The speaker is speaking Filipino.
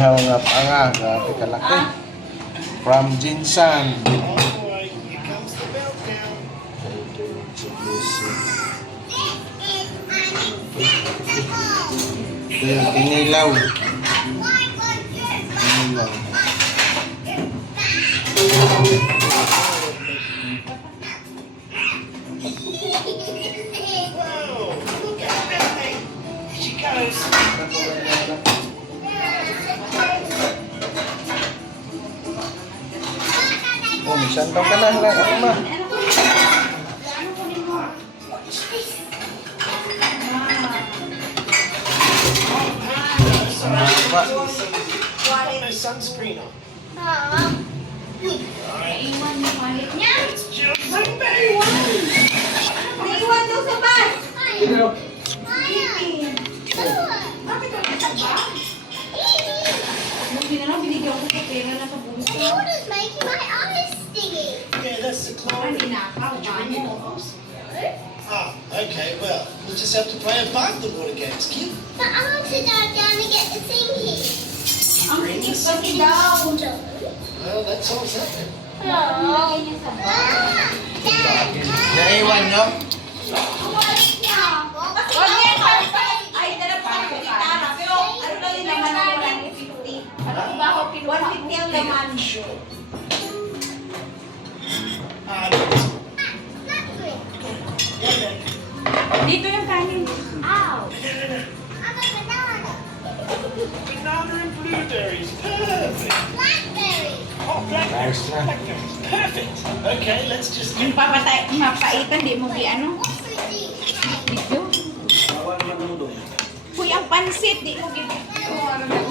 Inihaw nga panga, grabe kalaki. From Jinsan. Alright, here comes the meltdown. Oh, may sandok ka na. Hala, ano ma? Ba? Sunscreen on. Naiwan yung wallet niya. Me. Naiwan daw sa bus. Bakit ka sa bus? Buti na lang binigyan ko sa pera na sa buso. Yeah, that's the I chlorine. I probably buy. Ah, okay, well, we'll just have to play above the water games, kid. But I want to dive down and get the thingy. I'm thinking something down. Well, that's all happened. Hello. Dad, Does Dad. anyone know? Huwag niya kalsay. Ay, dala pa ako ni Tara. Pero ano na yung laman ng 150? Ano ba ako 150 ang laman. Dito yung kanin. Banana and blueberries, perfect. Oh, blackberries, na. blackberries, perfect. Okay, let's just Yung papatay, mapaitan, di mo di ano. Dito. Kuy, ang pansit, di mo gibito. Ano